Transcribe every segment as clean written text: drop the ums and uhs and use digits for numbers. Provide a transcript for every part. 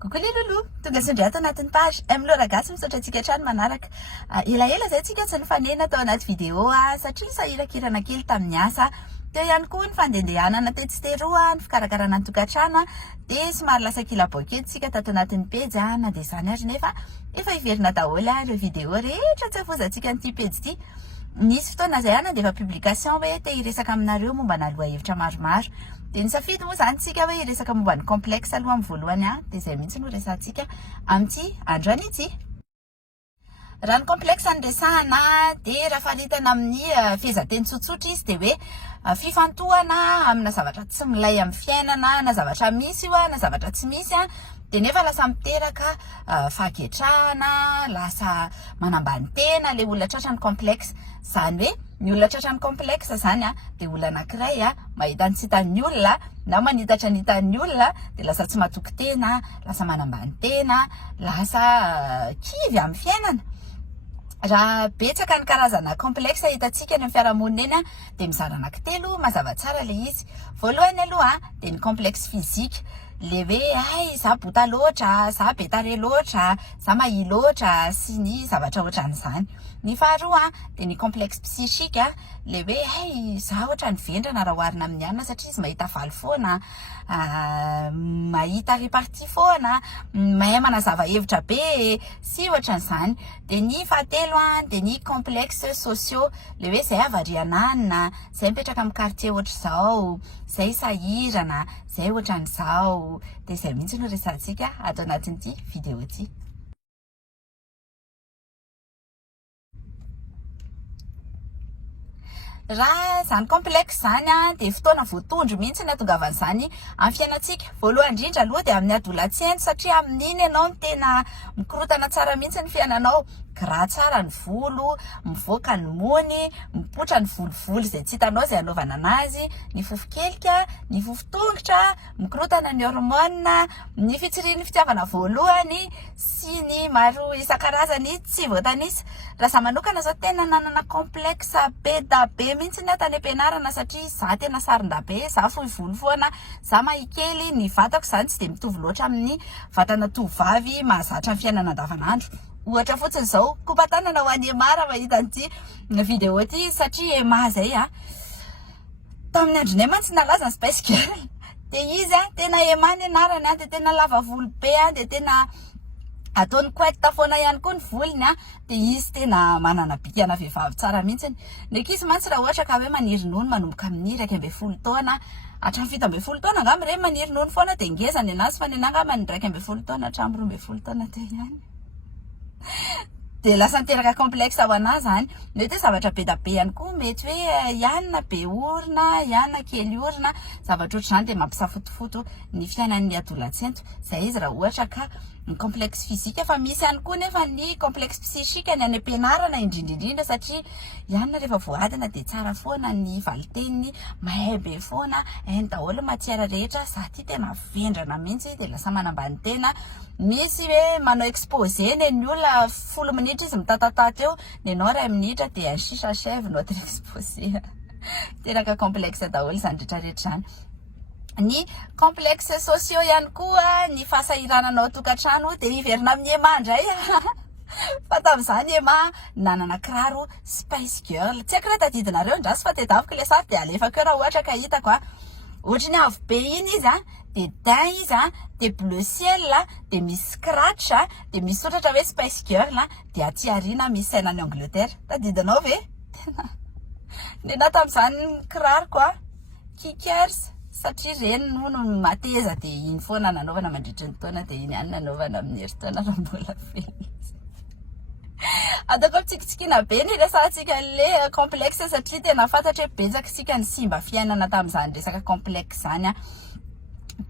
Coucou les loulous, tonga sondry ato anatin'ny page Milora Gasy misaotra antsika hatrany manaraka. Elaela zay tsika tsy nifanena tao anaty vidéo satria sahirakirana kely tamin'ny asa. Teo ihany koa ny fandehandehanana tetsteroa ny fikarakarana ny tokantrano dia somary lasa kilaboakedsika tato anatin'ny pejy na dia izany ary nefa efa iverina daholo ireo vidéo rehetra tsy afozantsika n'ity pejy ity. Nisy fotoana zay ana dia efa publication hoe te hiresaka aminareo momba na lohahevitra maromaro. Dia nisafidy moa zany tsika hoe hiresaka momba ny complexe aloha amin'ny voalohany dia izay mihitsy no resantsika amin'ity androany ity. Raha ny complexe andresahana dia raha faritana amin'ny fehezanteny tsotsotra izy dia hoe fifantohana amina zavatra tsy milay amin'ny fiainana na zavatra misy io na zavatra tsy misy dia nefa lasa miteraka fahaketrahana, lasa manambany tena ilay olona tratran'ny complexe. Zany hoe ny olona tratran'ny complexe zany dia olona anankiray mahita ny tsy hitan'ny olona na manitatra ny hitan'ny olona dia lasa tsy matoky tena, lasa manambany tena, lasa kivy amin'ny fiainana. Raha betsaka ny karazana complexe hitantsika ny fiarahamonina eny dia mizara anankitelo mazava tsara ilay izy. Voalohany aloha dia ny complexe physique, le hoe za bota loatra, za betare loatra, za mahi loatra sy ny zavatra ohatran'izany. Ny faharoa dia ny complexe psychique, le hoe za ohatran'ny vendrana raha oharina amin'ny anina satria izy mahita faly foana, mahita reparti foana, mahay manazava hevitra be sy ohatran'izany. Dia ny fahatelo dia ny complexe sociaux, le hoe zay havariananina, zay mipetraka amin'ny quartier ohatr'izao, zay sahirana, zay ohatran'izao. Dia izay mihitsy no resantsika ato anatin'ity vidéo ity. Raha zany complexe zany dia fotoana voatondro mihitsy ny atongavan'izany amin'ny fiainantsika. Voalohany indrindra aloha dia amin'ny adolatsiento satria amin'iny ianao no tena mikorotana tsara mihitsy ny fiainanao. Gra tsara ny volo, mivoaka ny mony, mipotra ny volovolo izay tsy hitanao izay anaovana anazy, ny fofokelika, ny fofotongotra, mikorotana ny hormone, ny fitsirian'ny fitiavana voalohany sy ny maro isan-karazany tsy voatanisa. Raha za manokana zao tena nanana complexe be da be mihitsy ny tany am-pianarana satria za tena saron-dabe, za fohy volo foana, za mahikely, ny vatako zany tsy dia mitovy loatra amin'ny vatana tovovavy mahazatra amin'ny fiainana andavanandro. Ohatra fotsiny zao kopatanana ho an'ny Emara mahita an'ity vidéo ity satria Ema zay tamin'ny andronay mantsy nalaza ny Spice Girl dia izy tena Ema ny anarany dia tena lava volo be dia tena ataony couette foana ihany koa ny volony dia izy tena manana bikana vehivavy tsara mihitsy. Ndraiky izy mantsy raha ohatra ka hoe maniry nono manomboka amin'ny 1 taona hatramin'ny 17 taona angamba re maniry nono foana dia ngezany anazy fa ny angamba ny 12 taona hatramin'ny 12 taona teo ihany. Dia lasa niteraka complexe ho anazy zany. Mety hoe zavatra be da be ihany koa, mety hoe ianona be orina, ianona kely orina, zavatra ohatr'izany dia mampisafotofoto ny fiainan'ny adolatsiento. Zay izy raha ohatra ka ny complexe physique. Fa misy ihany koa nefa ny complexe psychique ny any am-pianarana indrindrindrindra satria ianona rehefa voadina dia tsara foana ny valiteniny, mahay be foana, hainy daholo matière rehetra, za ty tena vendrana mihitsy dia lasa manambany tena. Misy hoe manao exposé ny olona 10 minitra izy mitatataty eo, ny anao 2 minitra dia un chiche achève notre exposé. Teraka complexe daholo zany rehetrarehetra zany. Ny complexe sociaux ihany koa, ny fahasahirananao tokantrano dia iverina amin'ny Ema indray. Fa tamin'izany Ema nanana kiraro Spice Girl. Tsy haiko raha tadidinareo ndrasy fa tedaviko ilay sary dia alefako eo raha ohatra ka hitako. Ohatrany avo be iny izy dia dain izy dia bleu ciel dia misy scratch dia misy soratra hoe Spice Girl dia aty aoriana misy sainan'ny Angleterre. Tadidinao ve? Nena tamin'izany kiraroko Kickers satria reny no mateza dia iny foana nanaovana mandritra ny taona dia iny ihany nanaovana amin'ny herintaona raha mbola feno. Ataoko mitsikitsikiana be ny resantsika le complexe satria tena fantatra hoe betsaka sika ny simba fiainana tamin'izany resaka complexe zany.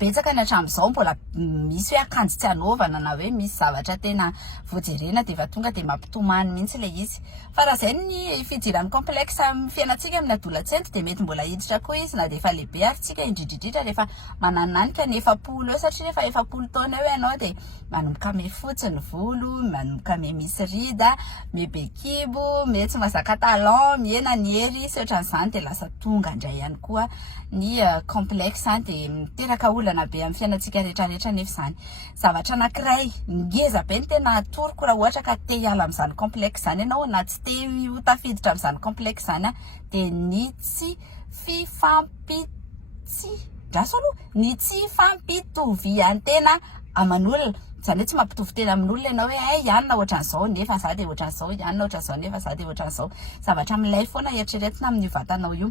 Betsaka ny hatramin'izao mbola misy hoe akanjo tsy anaovana na hoe misy zavatra tena voajerena dia efa tonga dia mampitomany mihitsy ilay izy. Fa raha izay ny fidiran'ny complexe amin'ny fiainantsika amin'ny adolatsiento dia mety mbola hiditra koa izy na dia efa lehibe ary tsika indrindrindrindra rehefa manananika ny 70 eo satria rehefa 70 taona eo ianao dia manomboka me fotsy ny volo, manomboka me misy rida, me be kibo, me tsy mazaka talon, miena ny hery sy ohatran'izany dia lasa tonga indray ihany koa ny complexe dia miteraka olana be amin'ny fiainantsika rehetrarehetra nefa zany zavatra anankiray ngeza be ny tena atoroko raha ohatra ka te hiala amin'izany complexe zany ianao na tsy te ho tafiditra amin'izany complexe zany dia ny tsy fifampitsi-draso aloha ny tsy fampitovian-tena aman'olona zany hoe tsy mampitovy tena amin'olona ianao hoe ay ianona ohatran'izao nefa za dia ohatran'izao ianona ohatran'izao nefa za dia ohatran'izao zavatra milay foana eritreretina amin'ny vatanao io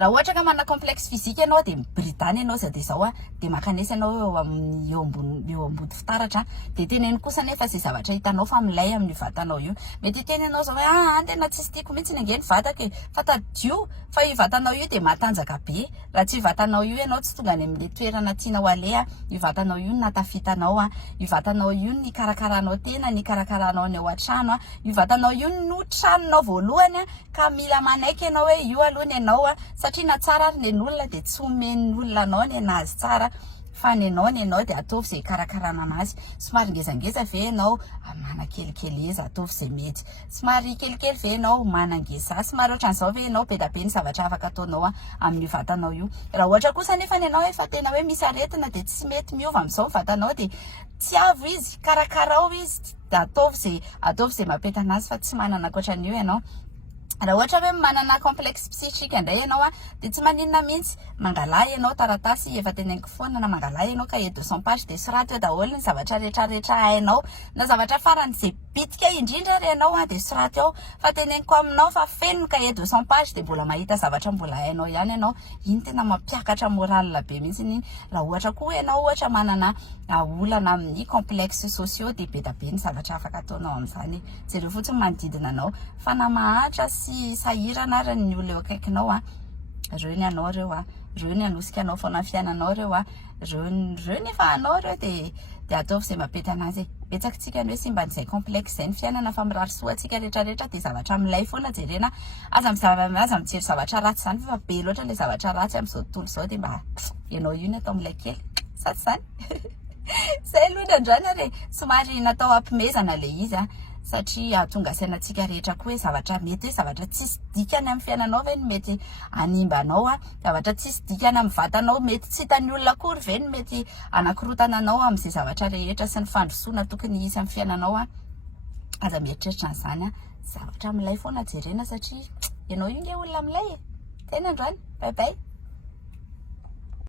raha ohatra ka manana complexe physique ianao dia mibritany ianao za dia zao dia makanesa ianao eo ambony fitaratra dia teneny kosa nefa izay zavatra hitanao fa milay amin'ny vatanao io mety hiteny ianao zao hoe tena tsisy tiako mihitsy ny angeny vatako e fa tadio fa io vatanao io dia matanjaka be raha tsy vatanao io ianao tsy tonga any amin'ilay toerana tianao aleha io vatanao io natafitanao io vatanao io ny karakaranao tena ny karakaranao ny ao an-trano io vatanao io no tranonao voalohany ka mila manaiky ianao hoe io aloha ny ianao satria na tsara ary ny olona dia tsy omeny olona anao ny anazy tsara fa ny ianao dia ataovy izay karakarana anazy somary ngezangeza ve ianao mana kelikely eza ataovy izay mety somary kelikely ve ianao manangeza somary ohatran'izao ve ianao be da be ny zavatra afaka ataonao amin'ny vatanao io raha ohatra kosa nefa ny ianao efa tena hoe misy aretina dia tsy mety miova amin'izao vatanao dia tsy avo izy karakarao izy dia ataovy izay mampety anazy fa tsy manana ankoatran'io ianao raha ohatra hoe manana complexe psychique indray ianao dia tsy maninona mihitsy mangalay ianao taratasy efa teneniko foana na mangalay ianao cahier 200 page dia soraty eo daholo ny zavatra rehetrarehetra hainao na zavatra farany izay bitika indrindra ary ianao dia soraty ao fa teneniko aminao fa feno ny cahier 200 page dia mbola mahita zavatra mbola hainao ihany ianao iny tena mampiakatra moral be mihitsy iny raha ohatra koa ianao ohatra manana olana amin'ny complexe sociaux dia be da be ny zavatra afaka ataonao amin'izany jereo fotsiny manodidina anao fa na mahatra sy sahirana ary ny olona eo akaikinao reo ny anao reo reo ny anosika anao foana fiainanao reo reo nefa anao reo dia ataovy izay mampety anazy betsakitsika ny hoe sy mba n'izay complexe izay ny fiainana fa mirary soatsika rehetrarehetra dia zavatra milay foana jerena aza mijery zavatra ratsy zany fa be loatra ilay zavatra ratsy amin'izao tontolo izao dia mba ianao io ny atao milay kely satsy zany zay aloha ndrany ary somary natao ampimezana ilay izy satria tonga sainantsika rehetra koa hoe zavatra mety hoe zavatra tsisy dikany amin'ny fiainanao ve ny mety animbanao zavatra tsisy dikany amin'ny vatanao mety tsy hitany olona akory ve ny mety anakorotana anao amin'izay zavatra rehetra sy ny fandrosoana tokony hisy amin'ny fiainanao aza mieritreritra n'izany zavatra milay foana jerena satria ianao io nge olona milay tena androany bye bye